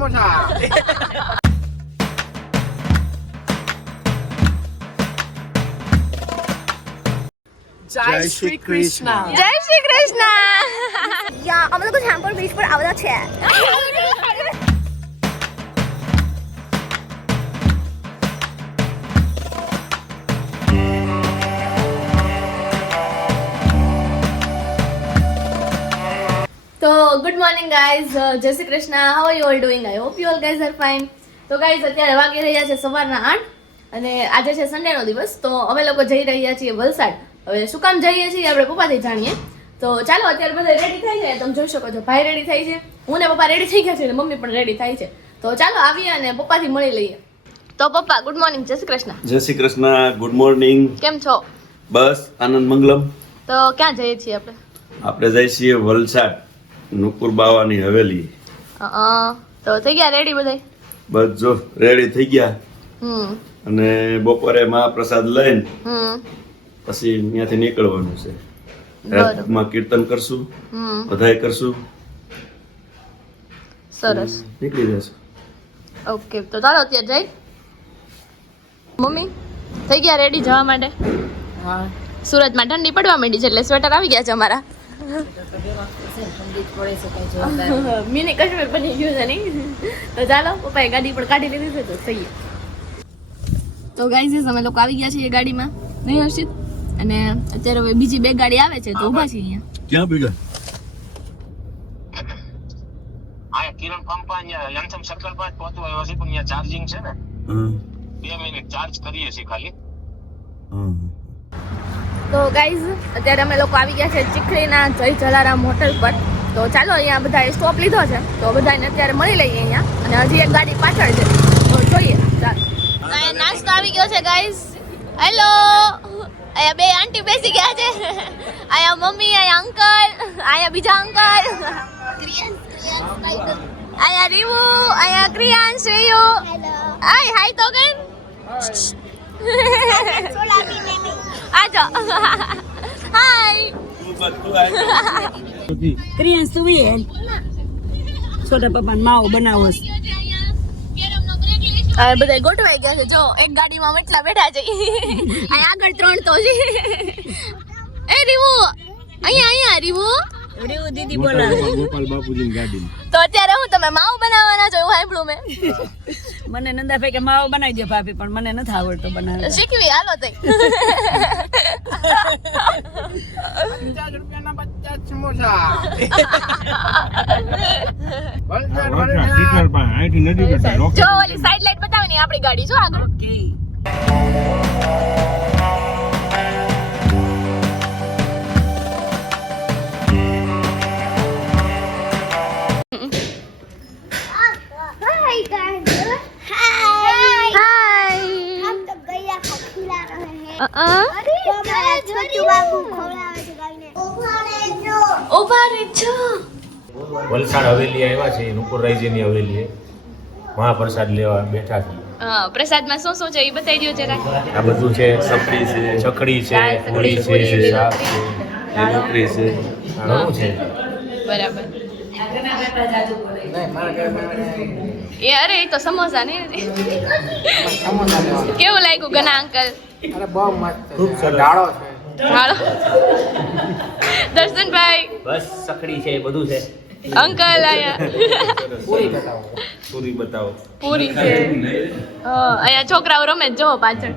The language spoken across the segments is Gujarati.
સમોસા. જય શ્રી કૃષ્ણ. જય શ્રી કૃષ્ણ. યા અમે લોકો જામપુર બીચ પર આવેલા છે. તો ગુડ મોર્નિંગ ગાઈઝ, જય Shri Krishna. How are you all doing? I hope you all guys are fine. તો ગાઈઝ અત્યારે વાગી રહ્યા છે સવારના 8 અને આજે છે સન્ડેનો દિવસ. તો અમે લોકો જઈ રહ્યા છીએ વલસાડ. હવે શું કામ જઈએ છીએ આપણે પપ્પાથી જાણીએ. તો ચાલો અત્યારે બધા રેડી થઈ જાય. તમે જોઈ શકો છો ભાઈ રેડી થાય છે, હું ને પપ્પા રેડી થઈ ગયા છે અને મમ્મી પણ રેડી થાય છે. તો ચાલો આવીએ અને પપ્પાથી મળી લઈએ. તો પપ્પા ગુડ મોર્નિંગ. જય શ્રી કૃષ્ણ. જય શ્રી કૃષ્ણ. Good morning. કેમ છો? બસ આનંદ મંગલમ. તો ક્યાં જઈએ છીએ આપણે? આપણે જઈએ છીએ વલસાડ, નુપુર બાવાની હવેલી. તો થઈ ગયા રેડી બધાય? બસ જો રેડી થઈ ગયા. અને બપોરે મહાપ્રસાદ લઈને પછી ત્યાંથી નીકળવાનું છે. રાતમાં કીર્તન કરશું, બધાય કરશું, સરસ નીકળી જશું. ઓકે તો ચાલો અત્યારે જઈ. મમ્મી થઈ ગયા રેડી જવા માટે? હા, સુરતમાં ઠંડી પડવા માંડી છે એટલે સ્વેટર આવી ગયા છે અમારા. ઠંડી પડે છે કઈ જોરદાર. મિની કાશ્મીર બની ગયું છે નહીં? તો ચાલો પપ્પાએ ગાડી પણ કાઢી લીધી છે તો થઈએ. તો ગાઈઝ અમે લોકો આવી ગયા છીએ ગાડીમાં, નહીં હર્ષિત? અને અત્યારે હવે બીજી બે ગાડી આવે છે તો ઊભા છીએ અહીંયા. ક્યાં ભેગા? આ કિરણ પંપ અહીંયા યંગસમ સર્કલ પર પહોંચવા આવ્યો છે, પણ અહીંયા ચાર્જિંગ છે ને 2 મિનિટ ચાર્જ કરીએ છીએ ખાલી. તો ગાઈઝ અત્યારે અમે લોકો આવી ગયા છે ચીખલીના જય જલારામ હોટલ પર. તો ચાલો અહીંયા બધાએ સ્ટોપ લીધો છે તો બધાને અત્યારે મળી લઈએ અહીંયા. અને હજી એક ગાડી પાછળ છે તો જોઈએ. ચાલો અહીંયા નાસ્તો આવી ગયો છે ગાઈઝ. હેલો, અહીંયા બે આંટી બેસી ગયા છે. અહીંયા મમ્મી, અહીંયા અંકલ, અહીંયા બીજા અંકલ, અહીંયા રીવુ, અહીંયા ક્રિયાંશ, શ્રેયો. હાય હાય તો ગન આજો. હાય ક્રિયાંશ તું એ છોટા પપ્પાને માવો બનાવો છે. હવે બધા ગોઠવાઈ ગયા છે. જો એક ગાડીમાં એટલા બેઠા છે. અહીં આગળ 3 તો છે. એ રીવુ અહીંયા રીવુ. રેવું દીદી બોલાવે. ગોપાલ બાપુજીની ગાડી. તો અત્યારે હું તમે માવો બનાવવાના છો એવું સાંભળ્યું મેં. મને નંદાભાઈ કે માવો બનાવી દે ભાભી, પણ મને નથી આવડતો બનાવતા. શીખવી હાલો તઈ. 50 રૂપિયાના 50 સમોસા. જો ઓલી સાઈડ લાઈટ બતાવે ને આપણી ગાડી જો આગળ. ઓકે. વલસાડ હવેલી આવ્યા છે, નુપુર રાયજીની હવેલી મહાપ્રસાદ લેવા બેઠા છે. પ્રસાદમાં શું શું છે એ બતાવી દો જરા. આ બધું છે, સપરી છે, ચકડી છે, દાળ, પૂરી પૂરી, છે, શાક છે, રોટલી છે. ઘણું છે. બરાબર. એ અરે એ તો સમોસા ને. કેવું લાગ્યું ગના અંકલ? અરે બહુ મસ્ત ખૂબ સરસ. ડાળો છે. હાલો દર્શનભાઈ, બસ ચકડી છે, બધું છે. અંકલ આયા પૂરી બતાવો. પૂરી બતાવો. પૂરી છે. અહીંયા છોકરાઓ રમે જ જો પાછળ.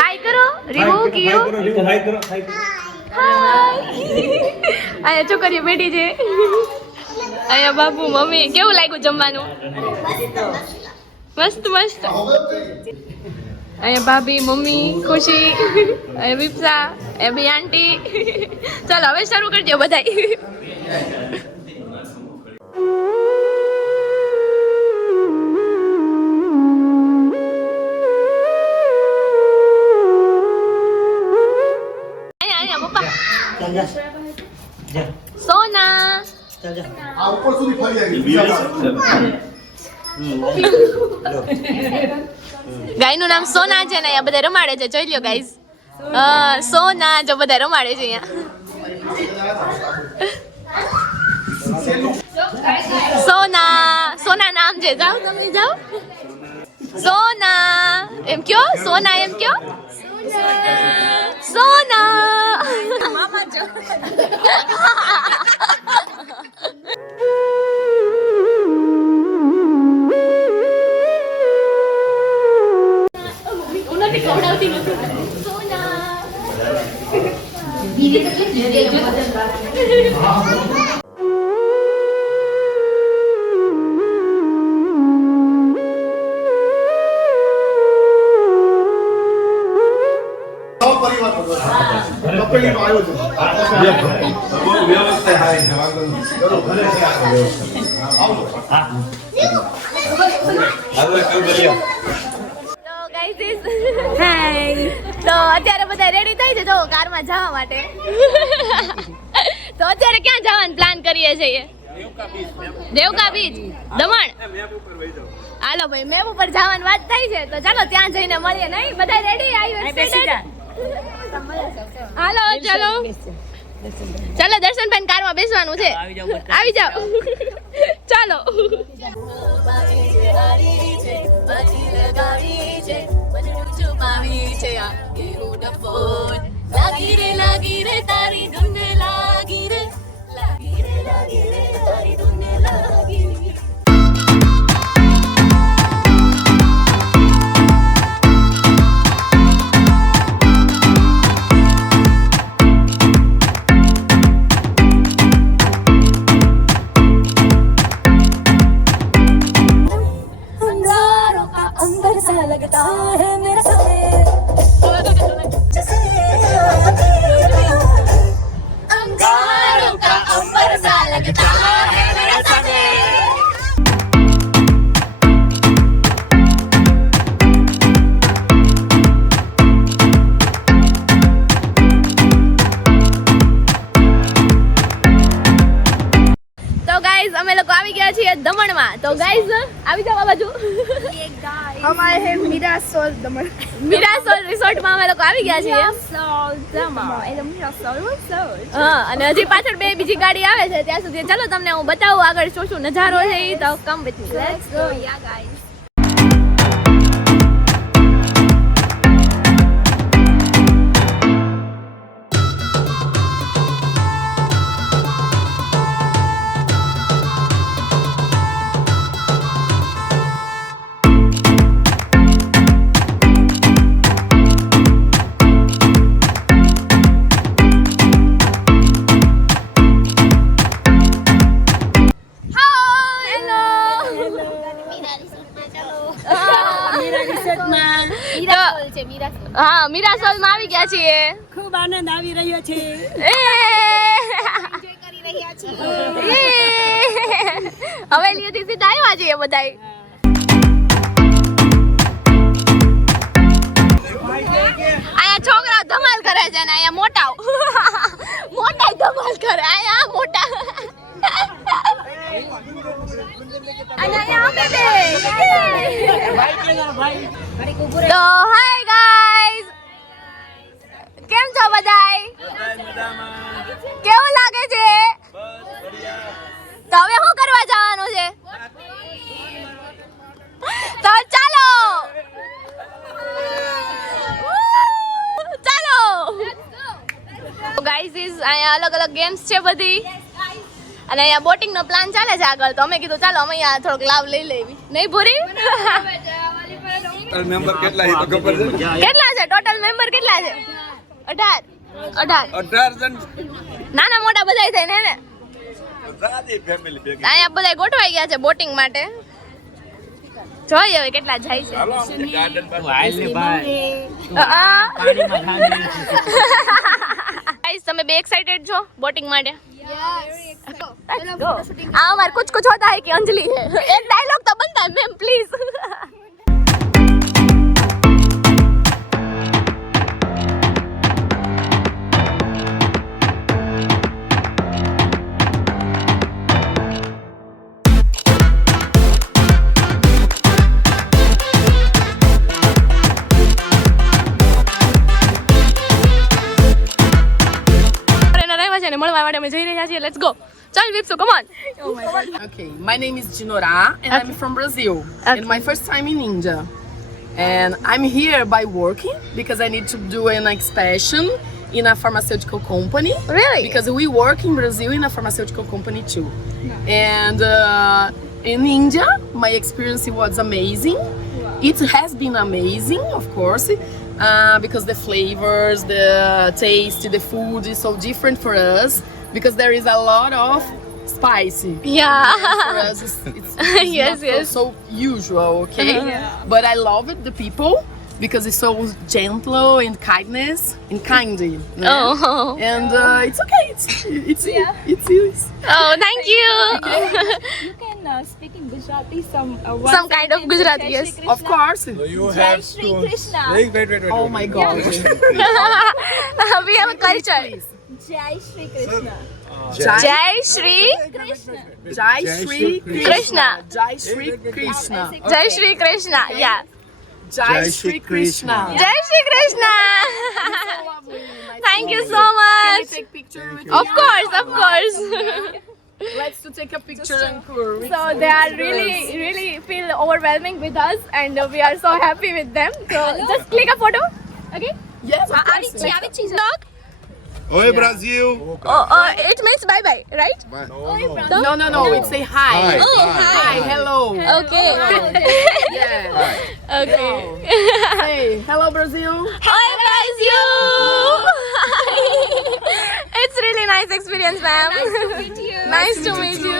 હાય કરો રીવુ કિયો. હાય. અહીંયા છોકરીઓ બેઠી છે. અહીંયા બાપુ મમ્મી. કેવું લાગ્યું જમવાનું? મસ્ત મસ્ત. અહીંયા ભાભી, મમ્મી, ખુશી, અહીંયા વિપ્સા, અહીંયા બી આંટી. ચાલો હવે શરૂ કરજો બધાય. અહીંયા પપ્પા. સોના. ગાયનું નામ સોના છે ને અહીંયા બધા રમાડે છે. જોઈ લ્યો ગાઈઝ. સોના જો બધા રમાડે છે અહીંયા. સોના સોના નામ છે, જાઓ તમે જાઓ. સોના એમ કયો, સોના એમ કયો, સોના મામા જો. તો અત્યારે બધા રેડી થઈ છે જો કારમાં જવા માટે. તો અત્યારે ક્યાં જવાનું પ્લાન કરીએ છીએ? દેવકા બીચ, દમણ. હાલો ભાઈ, મેપ ઉપર જવાની વાત થઈ છે તો ચાલો ત્યાં જઈને મળીએ. નહીં બધા રેડી? હાલો ચાલો ચાલો દર્શનભાઈ કારમાં બેસવાનું છે. આવી જાઓ ચાલો. લાગી રે તારી ધૂન લાગી રે, લાગી રે તારી ધૂન લાગી રે. અમે લોકો આવી ગયા છીએ દમણમાં. તો ગાઈઝ આવી જાવ આ બાજુ. हमारे है मीरासोल दमन. મીરાસોલ રિસોર્ટમાં અમે લોકો આવી ગયા છીએ. હા, અને હજી પાછળ બે બીજી ગાડી આવે છે. ત્યાં સુધી ચાલો તમને હું બતાવું આગળ શું શું નજારો છે. તો come with me. Let's go. Ya guys. હા, મીરાસોલ માં આવી ગયા છીએ. ખૂબ આનંદ આવી રહ્યો છે. હવેલીથી સીધા આવ્યા છીએ બધાય. અહીંયા છોકરાઓ ધમાલ કરે છે ને અહીંયા મોટા મોટા ધમાલ કરે. અહીંયા મોટા અને અહીંયા અમે બે. તો હાય ગાઈઝ, કેમ છો બધાય? કેવું લાગે છે? તો હવે શું કરવા જવાનું છે? તો ચાલો ચાલો ગાઈઝ. અહીંયા અલગ અલગ ગેમ્સ છે બધી, અને અહીંયા બોટિંગ નો પ્લાન ચાલે છે આગળ. તો અમે કીધું ચાલો અમે અહીંયા થોડોક લાભ લઈ લેવી. નહીં ભૂરી? મેમ્બર કેટલા છે તો ખબર છે? કેટલા છે ટોટલ મેમ્બર? કેટલા છે? 18 જણ. નાના મોટા બધાય થઈને ને સાદી ફેમિલી ભેગી. અહીંયા બધાય ગોઠવાઈ ગયા છે બોટિંગ માટે. જોઈએ હવે કેટલા જાય છે. હાલો આમ ગાર્ડન પર ગાઈસ, તમે બે એક્સાઇટેડ છો બોટિંગ માટે? આ અમાર કુછ કુછ હોતા હૈ કે અંજલિ है. एक डायलॉग तो बनता है मैम प्लीज. મળવા માટે અમે જઈ રહ્યા છીએ. Let's go. ચાલ Vipsu, come on. Okay, my name is Dinora and I'm from Brazil. And my first time in India. And I'm here by working because I need to do an expansion in a pharmaceutical company. Really? Because we work in Brazil in a pharmaceutical company too. And in India, my experience was amazing. It has been amazing, of course, because the flavors, the taste, the food is so different for us because there is a lot of spicy. Yeah. For us, it's Yes, not yes. so usual, okay? But I love it, the people, because it's so gentle and kindness and kind. Oh. And it's okay. It's Oh, thank you. You can speak in Gujarati Some kind of Gujarati, yes. of course. You Jai Shri Krishna. Wait. Oh my God. We have a culture. Jai Shri Krishna. Jai Shri Jai Shri Krishna. Jai Shri Krishna. Jai Shri Krishna. Yeah. Jai Shri Krishna. Jai Shri Krishna. Thank you so Can we much. take picture with Of course, of course. Let's to take a picture and tour. So they are really feel overwhelming with us, and we are so happy with them. So just click a photo. Okay. Yes, of course. Look. Oi, Brasil! It means bye bye, right? No. It say hi. Hi. Hi. Hello. Okay. Yeah. Okay. Hey, hello Brazil. Hi, Brazil. It's really nice experience, ma'am. Nice to meet you.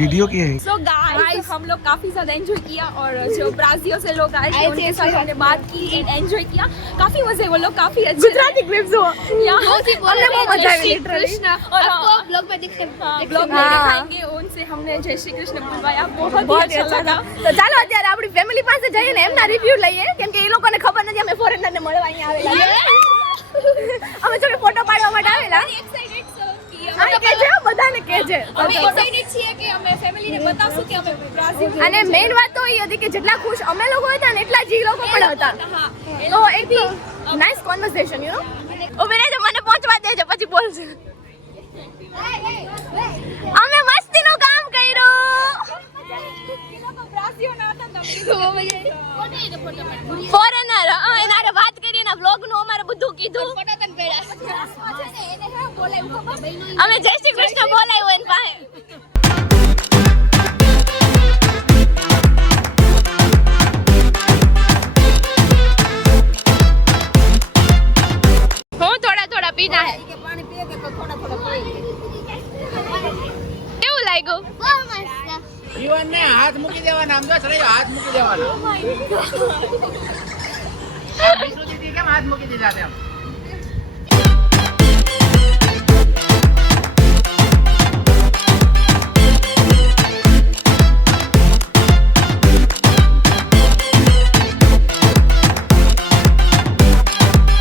Video की है So guys, हम लोग काफी ज्यादा एंजॉय किया और जो ब्राजील से लोग आए थे उनके साथ हमने बात की एंड एंजॉय किया. काफी मजे, वो लोग काफी अच्छे गुजराती क्लिप्स हो. हमने बहुत मजा आई लिटरली. और आपको ब्लॉग में दिखाएंगे. उनसे हमने जय श्री कृष्ण बुलवाया. बहुत ही अच्छा लगा. તો ચાલો અત્યારે આપણી ફેમિલી પાસે જઈએ ને એમના રિવ્યુ લઈએ કેમ કે એ લોકોને ખબર નથી અમે ફોરેનર ને મળવા અહીંયા આવેલા. અમે જો ફોટો પાડવા માટે આવેલા. હા, કહેજે, બધાને કહેજે. અમે એક્સાઇટેડ છીએ કે અમે ફેમિલીને બતાવશું કે અમે બ્રાઝિલ અને મેઇન વાત તો એ હતી કે જેટલા ખુશ અમે લોકો હતા ને એટલા જ એ લોકો પણ હતા. તો એક નાઇસ કોન્વર્સેશન યુ નો. ઉભી રહેજો, મને પહોંચવા દેજો પછી બોલજો. અમે મસ્તીનું કામ કર્યું. ફોરેનર એનારે વાત કરી એના વ્લોગ નું અમારે બધું કીધું. અમે જય શ્રી કૃષ્ણ બોલાવ્યું એની પાસે. હું થોડા પીના હે. કેવું લાગ્યું? જીવનને હાથ મૂકી દેવાના, આમ જો ચલાવી હાથ મૂકી દેવાના. બીજું દીદી કેમ હાથ મૂકી દીધા તેમ?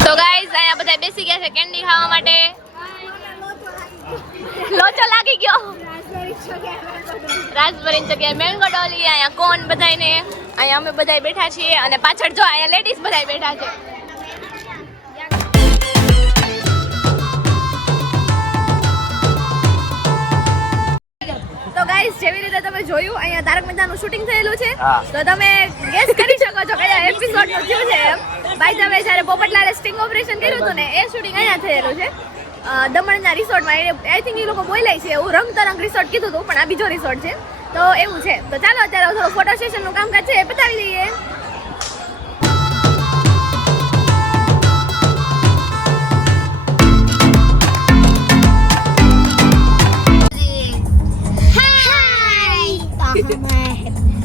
તો ગાઈઝ અહીંયા બધા બેસી ગયા છે કેન્ડી ખાવા માટે. લોચો લાગી ગયો. રાસબરી જગ્યાએ મેંગો ડોલી, અહીંયા કોન બધાયને. અહીંયા અમે બધાય બેઠા છીએ અને પાછળ જો અહીંયા લેડીઝ બધાય બેઠા છે. તો ગાઈઝ જેવી રીતે તમે જોયું અહીંયા તારક મહેતાનું શૂટિંગ થયેલું છે. તો તમે ગેસ કરી શકો છો કયા એપિસોડનું થયું છે એમ. બાય ધ વે જ્યારે પોપટલાલે સ્ટિંગ ઓપરેશન કર્યું હતું ને એ શૂટિંગ અહીંયા થયેલું છે દમણના રિસોર્ટમાં. આઈ થિંક એ લોકો બોલાય છે એવું રંગ તરંગ રિસોર્ટ કીધું હતું પણ આ બીજો રિસોર્ટ છે. તો એવું છે. તો ચાલો અત્યારે થોડું ફોટો સેશનનું કામકાજ છે એ પતાવી દઈએ.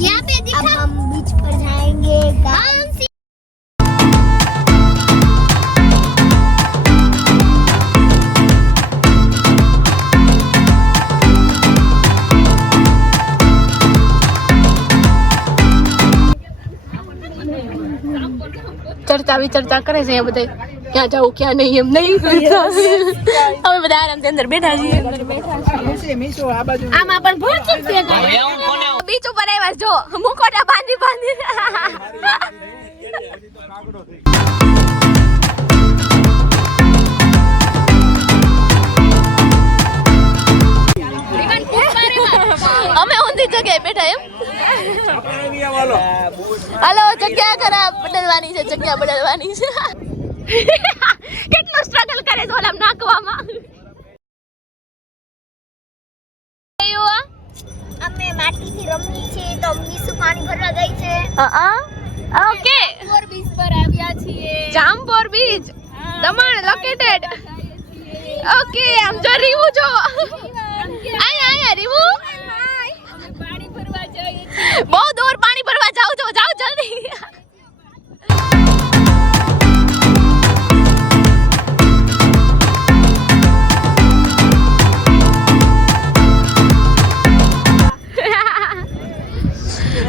यहाँ पे दिखा? अब हम बीच पर जाएंगे. ચર્ચા વિચર્ચા કરે છે અહીંયા બધા ક્યાં જાવું ક્યાં નહીં એમ નહીં કરતા. અમે બધા આરામથી અંદર બેઠા છીએ. આમાં પણ ભૂલ ચૂકશે. બીચ ઉપર આવ્યા જો મુખોટા બાંધી ખરાબ બદલવાની છે, જગ્યા બદલવાની છે. કેટલો સ્ટ્રગલ કરે છે ઓલામ નાખવામાં. અમે માટીથી રમી છે તો મીસુ પાણી ભરવા ગઈ છે. ઓકે, જાંબોર બીચ પર આવ્યા છીએ. જાંબોર બીચ, દમણ લોકેટેડ. ઓકે, આમ જો રીવું જો. આયા રીવું. પાણી ભરવા જઈએ છીએ. બહુ દૂર પાણી ભરવા જાવ છો, જાવ જલ્દી.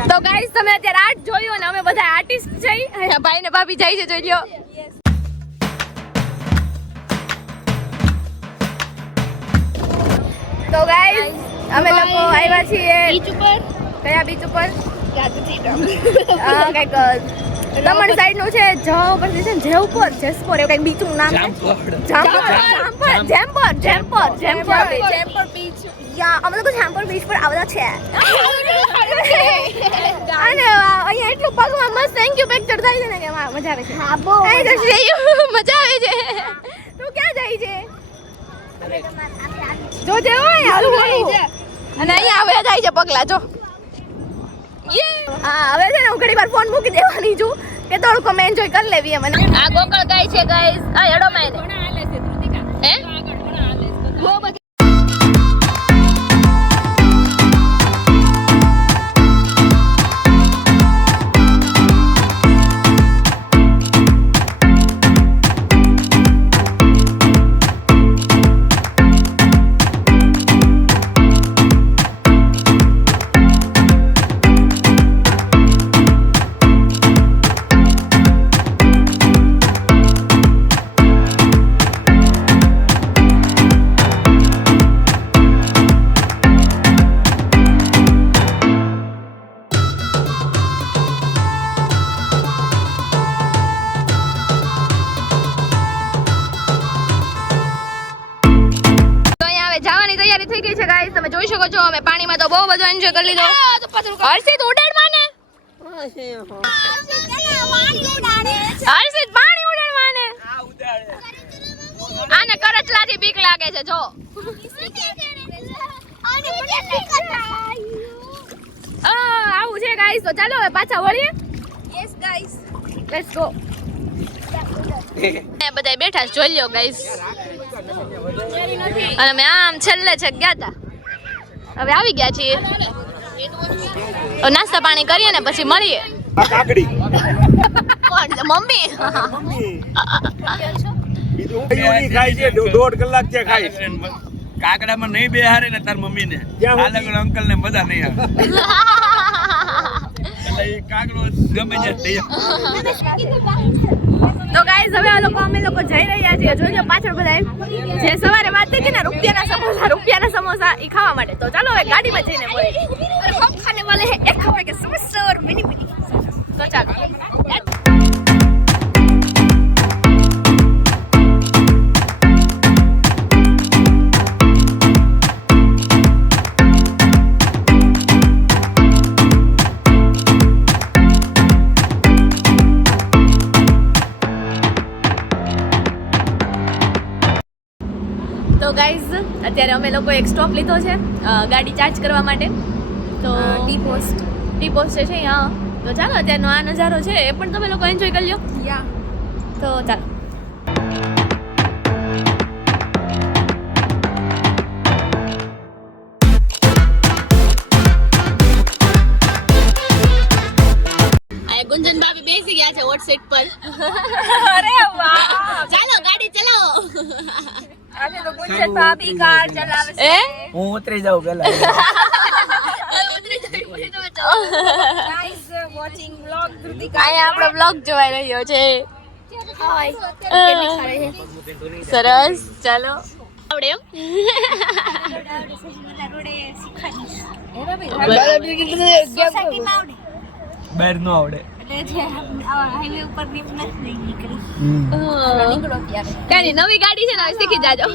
તો ગાઈસ તમે અત્યારે આર્ટ જોયું અને અમે બધા આર્ટિસ્ટ જઈ અહીંયા ભાઈ ને ભાભી જાય છે, જોઈ લ્યો. તો ગાઈસ અમે લોકો આવ્યા છીએ બીચ ઉપર. કયા બીચ ઉપર? કઈક દમણ સાઈડ નું છે. જ પરથી છે ને જેવપોર, જેસપોર એવું કઈક બીચ નું નામ છે. જેમ્પોર બીચ. યા અમે લોકો જેમ્પોર બીચ પર આવ્યા છે. અને અહીંયા એટલું પગમાં મસ્ત થેન્ક યુ પિક્ચર થાય છે ને કે મજા આવે છે. હા બહુ મજા આવે છે. તું ક્યાં જાય છે? જો જે હોય હાલું હોય. અને અહીંયા આવે જાય છે પગલા જો. હા હવે છે ને હું ઘણી વાર ફોન મૂકી દેવાની છું કે થોડુંક અમે એન્જોય કરી લેવી મને. આ ગોકળ ગાય છે ગાઈસ. આ એડો માઈને હે બહુ બધી. થઈ ગઈ છે ગાઈસ, તમે જોઈ શકો છો અમે પાણીમાં તો બહુ બધો એન્જોય કરી લીધો. હર્ષિત ઉડાડ માને. હર્ષિત પાણી ઉડાડ માને. આને કરચલાથી બીક લાગે છે જો. આવું છે ગાઈસ. તો ચાલો હવે પાછા વળીએ. Yes guys. Let's go. બધા બેઠા જોઈ લ્યો ગાઈસ. અને અમે આમ છેલ્લે છે ગયા હતા, હવે આવી ગયા છીએ. નાસ્તા પાણી કરીએ ને પછી મળીએ. કાકડી કોણ? મમ્મી. બીજું ખાય છે 1.5 કલાક છે ખાય. કાકડામાં નહીં બેહારે ને તાર મમ્મી ને અંકલ ને બધા નહીં આવે એટલે એ કાકડો ગમે છે. તો ગાઈસ હવે અમે લોકો જઈ રહ્યા છીએ. જોઈ લો પાછળ બધા જે સવારે વાત થઈ હતી ને રૂપિયાના સમોસા એ ખાવા માટે. તો ચાલો હવે ગાડીમાં જઈને મળીએ. और हम खाने वाले हैं 1 रुपए के समोसा और मिनी मिनी. तो ચાલો. તો ગાઈઝ અત્યારે અમે લોકો એક સ્ટોપ લીધો છે ગાડી ચાર્જ કરવા માટે. તો ટી પોસ્ટ છે અહીંયા. તો ચાલો અત્યારનો આ નજારો છે એ પણ તમે લોકો એન્જોય કરી લો. તો ચાલો. ગુંજન ભાભી બેસી ગયા છે હોટ સીટ પર. અરે વાહ, ચાલો ગાડી ચલાવો. આજે તો ગુંજન ભાભી કાર ચલાવે છે. હું ઉતરી જાઉં પેલા. Guys watching vlog Dhritika. અહીંયા આપણો વ્લોગ જોવાઈ રહ્યો છે. સરસ, ચાલો. આવડે એમ? બહાર નો આવડે. કઈ નવી ગાડી છે ને શીખી જાજો.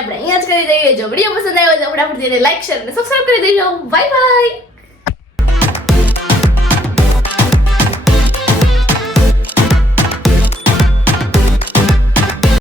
આપણે અહીંયા જ કરી દઈએ. જો વિડીયો પસંદ આવ્યો તો ફટાફટ લાઈક શેર અને સબસ્ક્રાઇબ કરી દેજો. Bye bye.